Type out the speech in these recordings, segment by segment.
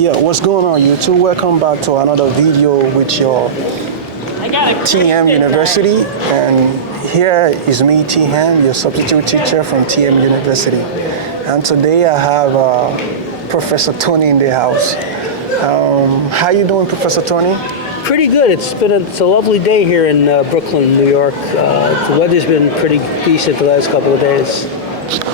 Yeah, what's going on, YouTube? Welcome back to another video with your TM University. And here is me, TM, your substitute teacher from TM University. And today I have Professor Tony in the house. How you doing, Professor Tony? Pretty good. It's a lovely day here in Brooklyn, New York. The weather's been pretty decent the last couple of days.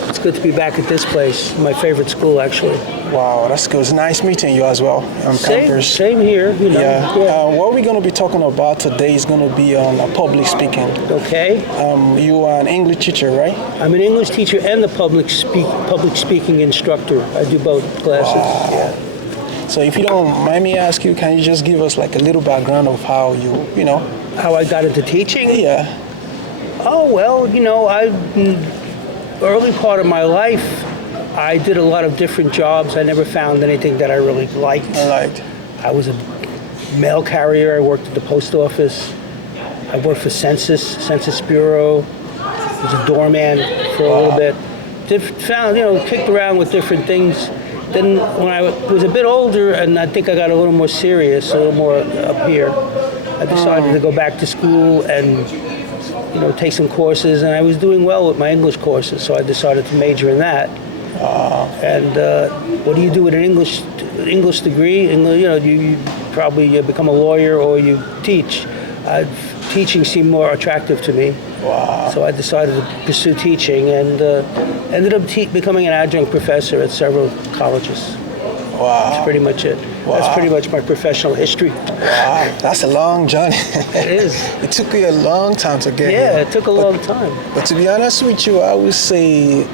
It's good to be back at this place, my favorite school, actually. Wow, that's good. It's nice meeting you as well on campus. Same here. You know. Yeah. What we're going to be talking about today is going to be on public speaking. Okay. You are an English teacher, right? I'm an English teacher and a public speaking instructor. I do both classes. Wow. Yeah. So if you don't mind me ask you, can you just give us like a little background of how you know? How I got into teaching? Yeah. Oh, well, early part of my life, I did a lot of different jobs. I never found anything that I really liked. I was a mail carrier. I worked at the post office. I worked for Census Bureau. I was a doorman for a little bit. Kicked around with different things. Then when I was a bit older, and I think I got a little more serious, a little more up here, I decided to go back to school and take some courses, and I was doing well with my English courses, so I decided to major in that. And what do you do with an English degree? You probably become a lawyer or you teach. Teaching seemed more attractive to me. Wow. So I decided to pursue teaching and ended up becoming an adjunct professor at several colleges. Wow. That's pretty much it. Wow. That's pretty much my professional history. Wow, that's a long journey. It is. It took you a long time to get here. Yeah, it took a long time. But to be honest with you, I would say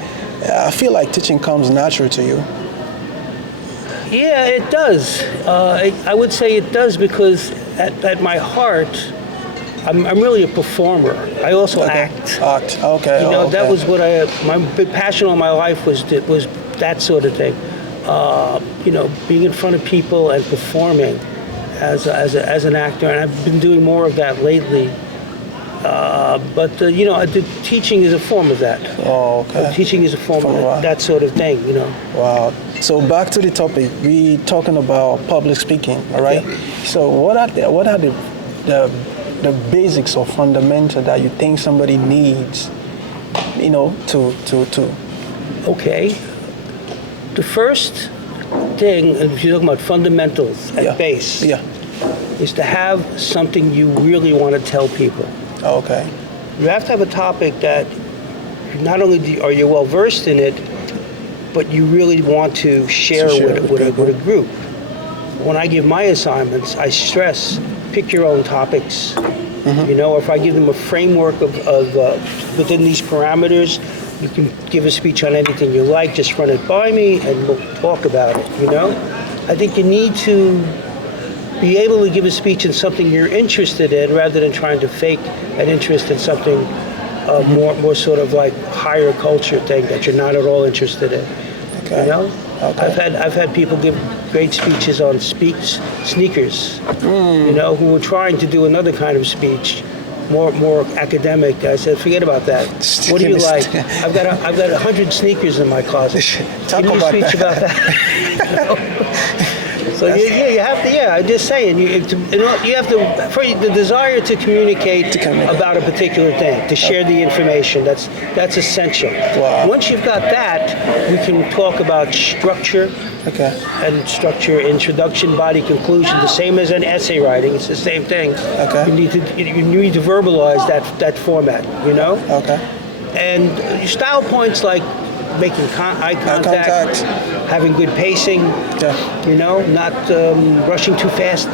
I feel like teaching comes natural to you. Yeah, it does. I would say it does because at my heart, I'm really a performer. I also act. Okay. That was what my big passion all my life was that sort of thing. Being in front of people and performing as an actor, and I've been doing more of that lately. Teaching is a form of that. Oh, okay. Teaching is a form of that sort of thing, Wow. So back to the topic. We talking about public speaking, all right? Yeah. So what are the basics or fundamental that you think somebody needs, to? Okay. The first thing, if you're talking about fundamentals at base, is to have something you really want to tell people. Okay. You have to have a topic that not only are you well versed in it, but you really want to share with a group. When I give my assignments, I stress pick your own topics. Mm-hmm. If I give them a framework of within these parameters, you can give a speech on anything you like, just run it by me and we'll talk about it, I think you need to be able to give a speech in something you're interested in rather than trying to fake an interest in something more sort of like higher culture thing that you're not at all interested in. Okay. Okay. I've had people give great speeches on sneakers, who were trying to do another kind of speech, more academic. I said, forget about that. What do you like? I've got 100 sneakers in my closet. Talk Give me a speech about that. So you have to. Yeah, I'm just saying. You have to. For the desire to communicate about a particular thing, to share the information. That's essential. Wow. Once you've got that, we can talk about structure. Okay. And structure, introduction, body, conclusion. The same as an essay writing. It's the same thing. Okay. You need to verbalize that format. Okay. And your style points like making eye contact, having good pacing, not rushing too fast,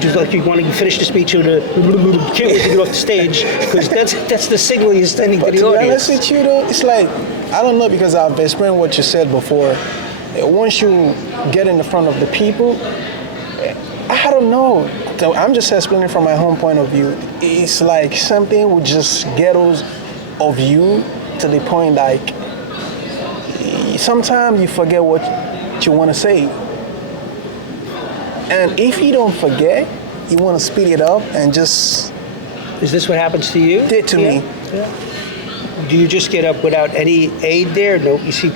just like you want to finish the speech or can't wait to get off the stage, because that's the signal you're sending to the audience. To be honest with you though, it's like, I don't know, because I've explained what you said before. Once you get in the front of the people, I don't know. So I'm just explaining from my home point of view. It's like something would just get us of you to the point like, sometimes you forget what you want to say. And if you don't forget, you want to speed it up and just... Is this what happens to you? Did to me. Yeah. Do you just get up without any aid there? No, you see,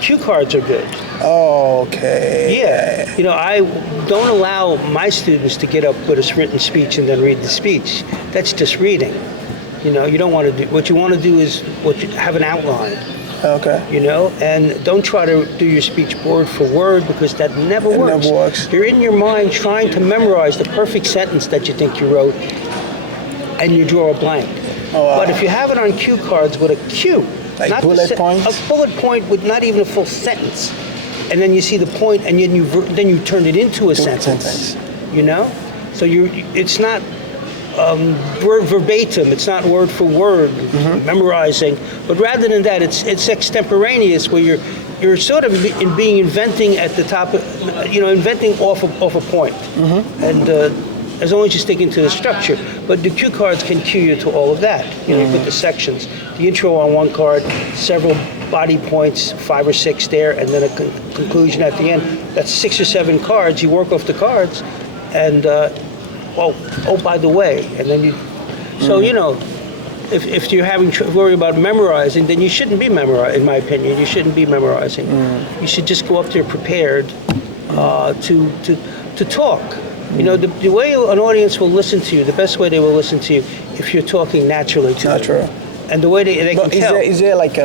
cue cards are good. Oh, okay. Yeah. You know, I don't allow my students to get up with a written speech and then read the speech. That's just reading. You know, you don't want to do, what you want to do is have an outline. Okay. You know, and don't try to do your speech word for word, because that never works. Never works. You're in your mind trying to memorize the perfect sentence that you think you wrote, and you draw a blank. Oh, wow. But if you have it on cue cards with a cue, like not bullet points? a bullet point with not even a full sentence, and then you see the point, and then you turn it into a sentence. You know, so it's not verbatim. It's not word for word memorizing, but rather than that, it's extemporaneous, where you're sort of inventing at the top, inventing off a point, and as long as you stick into the structure. But the cue cards can cue you to all of that. You know, you put the sections, the intro on one card, several body points, 5 or 6 there, and then a conclusion at the end. That's 6 or 7 cards. You work off the cards, and by the way, and then you. So you know, if you're having worry about memorizing, then you shouldn't be memorizing. In my opinion, you shouldn't be memorizing. You should just go up there prepared to talk. You know, the way an audience will listen to you, the best way they will listen to you, if you're talking naturally to them. And the way they can tell. Is there like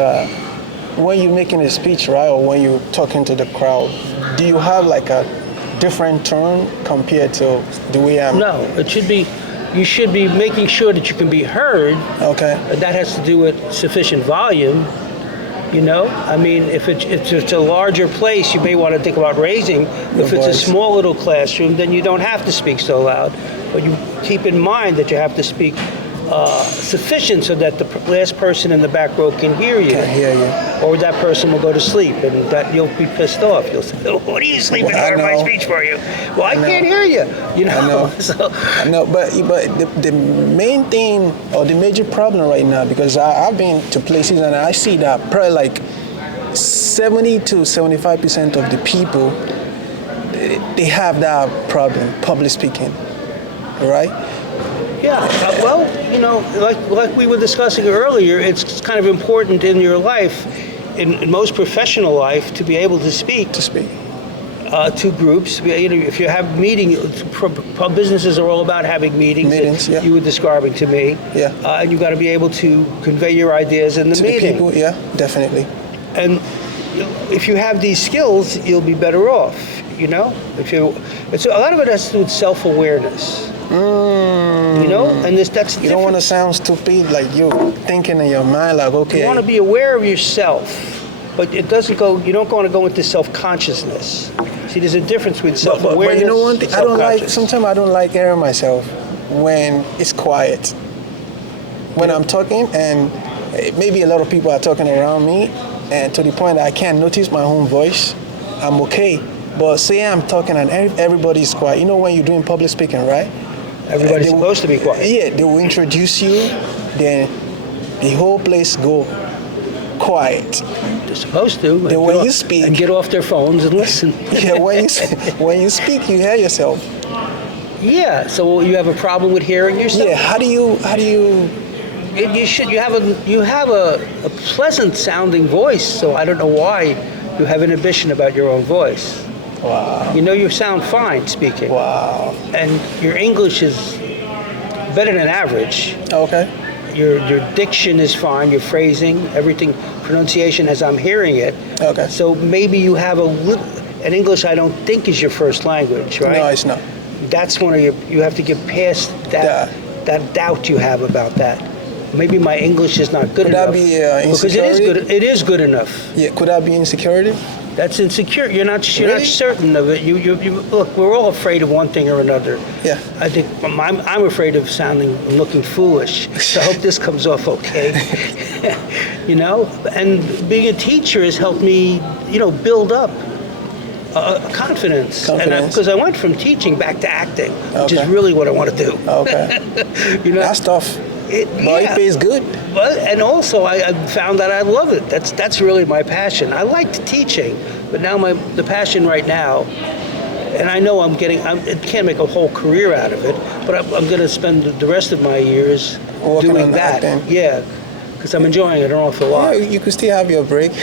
when you're making a speech, right, or when you're talking to the crowd, do you have like a different tone compared to the way I'm? No, it should be. You should be making sure that you can be heard. Okay. And that has to do with sufficient volume. You know, I mean, if it's a larger place, you may want to think about raising. If it's a small little classroom, then you don't have to speak so loud. But you keep in mind that you have to speak sufficient so that the last person in the back row can hear you. Can hear you. Or that person will go to sleep, and that you'll be pissed off. You'll say, "Oh, what are you sleeping out of my speech for you?" Well, I can't hear you. You know. I know. So, I know, but the main thing or the major problem right now, because I've been to places and I see that probably like 70 to 75% of the people, they have that problem, public speaking, right? Yeah, well, you know, like we were discussing earlier, it's kind of important in your life, in most professional life, to be able to speak. To groups. You know, if you have meetings, businesses are all about having meetings yeah. you were describing to me. Yeah. And you got to be able to convey your ideas in the to meeting. The people, yeah, definitely. And if you have these skills, you'll be better off. You know, a lot of it has to do with self-awareness. You know, and that's you don't want to sound stupid, like you're thinking in your mind, like, okay. You want to be aware of yourself, but it doesn't go. You don't want to go into self-consciousness. See, there's a difference between self-awareness. But you know one thing, and self-conscious. sometimes I don't like hearing myself when it's quiet. When I'm talking, and maybe a lot of people are talking around me, and to the point that I can't notice my own voice, I'm okay. But say I'm talking and everybody's quiet. You know when you're doing public speaking, right? Everybody's supposed to be quiet. Yeah, they will introduce you, then the whole place go quiet. They're supposed to. Then when you speak, and get off their phones and listen. Yeah, when you speak, you hear yourself. Yeah. So you have a problem with hearing yourself? Yeah. How do you? You have a pleasant sounding voice. So I don't know why you have inhibition about your own voice. Wow. You know you sound fine speaking. Wow. And your English is better than average. Okay. Your diction is fine, your phrasing, everything, pronunciation as I'm hearing it. Okay. So maybe you have an English I don't think is your first language, right? No, it's not. That's one of you have to get past that doubt you have about that. Maybe my English is not good enough. Could that be insecurity? Because it is good enough. Yeah, could that be insecurity? That's insecure. You're not certain of it. You look. We're all afraid of one thing or another. Yeah. I think I'm afraid of looking foolish. So I hope this comes off okay. You know, and being a teacher has helped me, build up confidence. Because I went from teaching back to acting, which is really what I want to do. Okay. That's tough. It pays good. But and also I found that I love it. That's really my passion. I liked teaching, but now the passion right now, and I know I can't make a whole career out of it, but I'm going to spend the rest of my years doing that. Acting. Yeah, because I'm enjoying it an awful lot. Yeah, you could still have your break.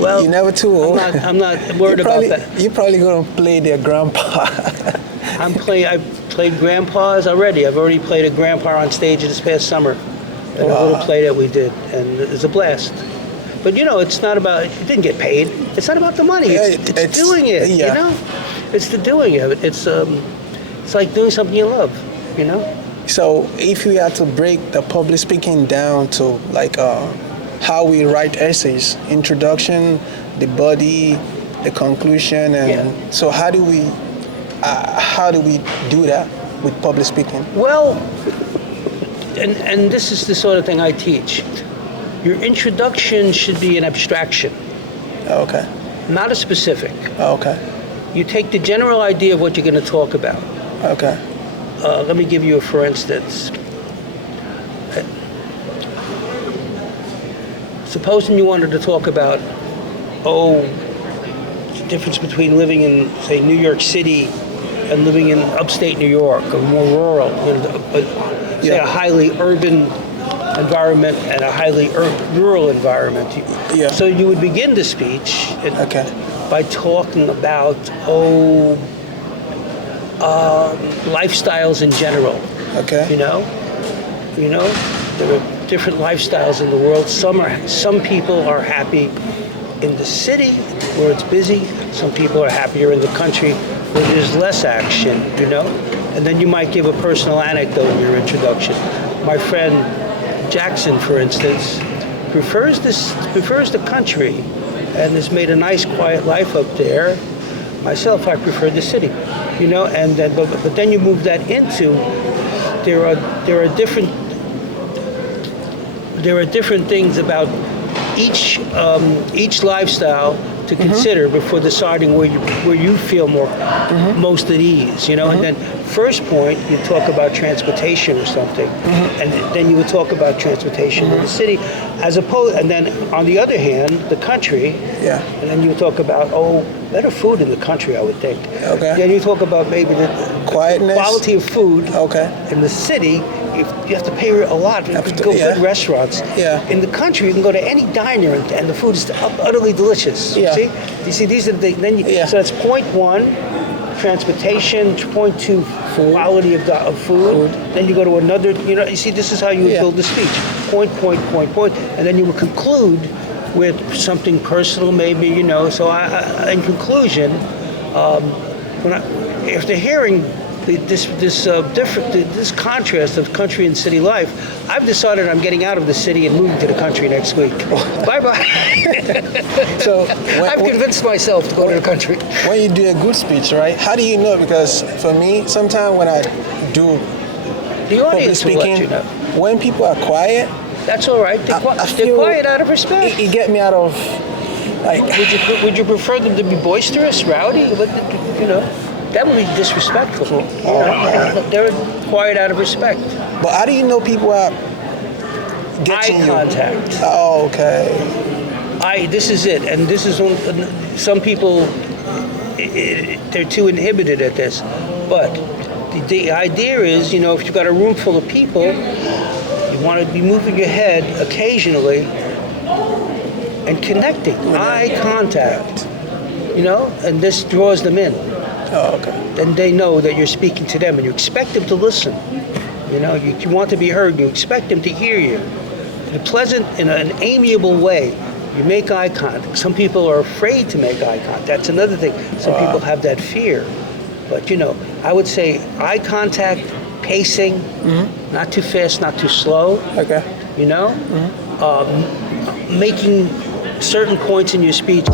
Well, you're never too old. I'm not worried about that. You're probably gonna play their grandpa. I've played grandpas already. I've already played a grandpa on stage this past summer in a little play that we did, and it was a blast. But it's not about. It didn't get paid. It's not about the money. It's doing it. Yeah. It's the doing of it. It's like doing something you love. So if we had to break the public speaking down to like how we write essays, introduction, the body, the conclusion, and so how do we do that with public speaking? Well, and this is the sort of thing I teach. Your introduction should be an abstraction. Okay. Not a specific. Okay. You take the general idea of what you're going to talk about. Okay. Let me give you a for instance. Supposing you wanted to talk about, the difference between living in, say, New York City and living in upstate New York, or more rural, say a highly urban environment and a highly rural environment. So you would begin the speech by talking about, lifestyles in general. Okay. There are different lifestyles in the world. Some people are happy in the city where it's busy. Some people are happier in the country where there's less action. And then you might give a personal anecdote in your introduction. My friend Jackson, for instance, prefers the country and has made a nice, quiet life up there. Myself, I prefer the city, and then but then you move that into there are different things about each lifestyle to consider before deciding where you feel most at ease, And then first point, you talk about transportation or something, and then you would talk about transportation in the city, and then on the other hand, the country, and then you would talk about better food in the country, I would think. Okay. Then you talk about maybe the quietness, quality of food. Okay. In the city, you have to pay a lot. You can go to good restaurants. Yeah. In the country, you can go to any diner and the food is utterly delicious. Yeah. You see, these are the so that's point one, transportation. Point two, quality of food. Then you go to another. You see, this is how you would build the speech. Point, and then you would conclude with something personal, maybe. So in conclusion, after hearing this contrast of country and city life, I've decided I'm getting out of the city and moving to the country next week. Bye-bye. So I've convinced myself to go to the country. When you do a good speech, right? How do you know? Because for me, sometimes when I do the audience public speaking, will let you know. When people are quiet, that's all right. They're quiet out of respect. It get me out of like. Would you prefer them to be boisterous, rowdy? That would be disrespectful. They're quiet out of respect. But how do you know people are getting eye contact? Oh, okay. This is it, and this is some people. They're too inhibited at this, but the idea is, if you've got a room full of people, you want to be moving your head occasionally and connecting, eye contact. And this draws them in. Oh, okay. Then they know that you're speaking to them, and you expect them to listen. You want to be heard. You expect them to hear you in a pleasant, in an amiable way. You make eye contact. Some people are afraid to make eye contact. That's another thing. Some people have that fear. But I would say eye contact, pacing, not too fast, not too slow. Okay. Making certain points in your speech.